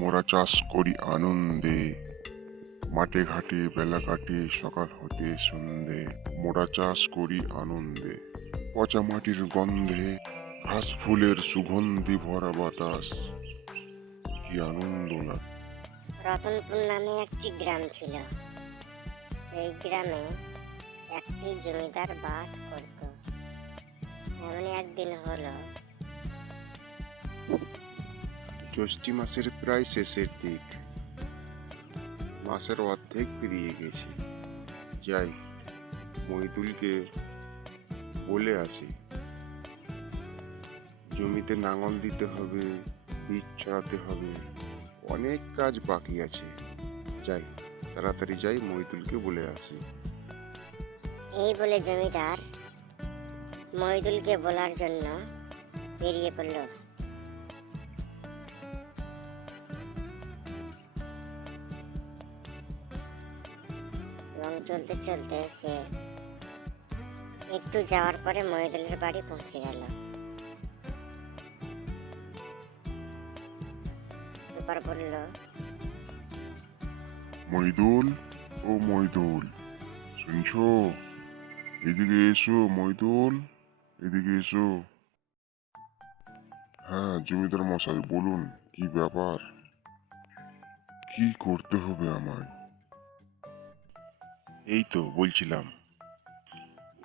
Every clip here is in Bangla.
মোরা চাষ করি আনন্দে। মাঠে ঘাটে, বেলা কাটে, সকাল হতে সন্ধে মোরা চাষ করি আনন্দে। পচা মাটির গন্ধে, ঘাস ফুলের সুগন্ধি ভরা বাতাস। কি আনন্দ লাগে রতনপুর নামে একটি গ্রাম ছিল। সেই গ্রামে একটি জমিদার বাস করত। এমন একদিন হলো জ্যৈষ্ঠী মাসের প্রায় শেষের দিক মাসের অর্ধেক পেরিয়ে গেছে যাই মহিদুলকে বলে আসি জমিতে নাঙল দিতে হবে বীজ ছড়াতে হবে অনেক কাজ বাকি আছে যাই তাড়াতাড়ি যাই মহিদুলকে বলে আসি এই বলে জমিদার মহিদুলকে বলার জন্য বেরিয়ে পড়ল এবং চলতে চলতে সে একটু যাওয়ার পরে মহিদুলের বাড়ি পৌঁছে গেল। দুবার বলল মইদুল ও মইদুল শুনছো? এদিকে এসো মইদুল এদিকে এসো। হ্যাঁ জমিদার মশাই, বলুন, কি ব্যাপার? কি করতে হবে আমায়? এই তো বলছিলাম।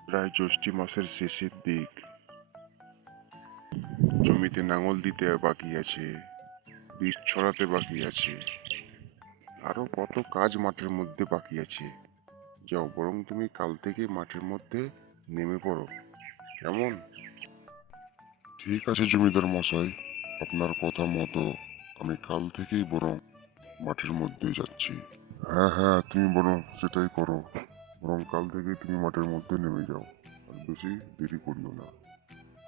প্রায় জ্যৈষ্ঠী মাসের শেষের দিক। জমিতে নাঙল দিতে বাকি আছে, বীজ ছড়াতে বাকি আছে। আরও কত কাজ মাঠের মধ্যে বাকি আছে, যাও বরং তুমি কাল থেকে মাঠের মধ্যে নেমে পড়ো। কেমন? ঠিক আছে জমিদার মশাই, আপনার কথা মতো আমি কাল থেকেই বরং মাঠের মধ্যে যাচ্ছি। হ্যাঁ হ্যাঁ তুমি বরং সেটাই করো। বরং কাল থেকে তুমি মাঠের মধ্যে নেমে যাও আর বেশি দেরি করিও না।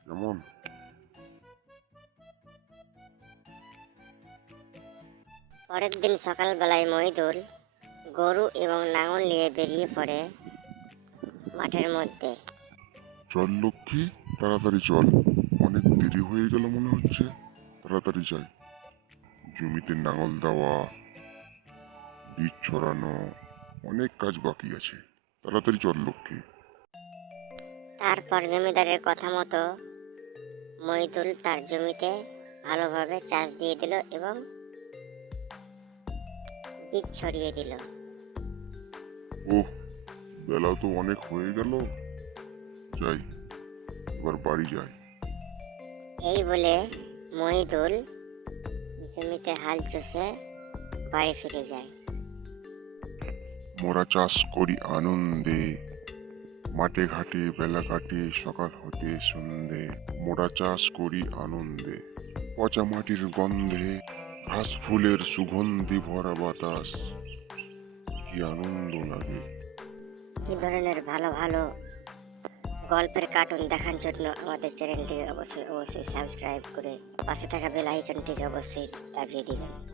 কেমন? পরের দিন সকালবেলায় মহিদুল গরু এবং নাঙল নিয়ে বেরিয়ে পড়ে মাঠের মধ্যে। চল লক্ষ্মী তাড়াতাড়ি চল। অনেক দেরি হয়ে গেল মনে হচ্ছে। তাড়াতাড়ি যাই। জমিতে নাঙল দেওয়া বীজ ছড়ানো অনেক কাজ বাকি আছে। তাড়াতাড়ি চল লক্ষ্মী। তারপর জমিদারের কথা মতো মহিদুল তার জমিতে ভালোভাবে চাষ দিয়ে দিল এবং বীজ ছড়িয়ে দিল। ওহ বেলা তো অনেক হয়ে গেল। যাই এবার বাড়ি যাই। এই বলে মহিদুল জমিতে হাল চষে বাড়ি ফিরে যায়। মোরা চাষ করি আনন্দে, মাঠে ঘাটে, বেলা কাটে, সকাল হতে সন্ধে মোরা চাষ করি আনন্দে। পচা মাটির গন্ধে, ঘাস ফুলের সুগন্ধি ভরা বাতাস। কি আনন্দ লাগে। এই ধরনের ভালো ভালো গল্পের কার্টুন দেখার জন্য আমাদের চ্যানেলটিকে অবশ্যই অবশ্যই সাবস্ক্রাইব করে পাশে থাকা বেল আইকনটিকে অবশ্যই দাবিয়ে দিবেন।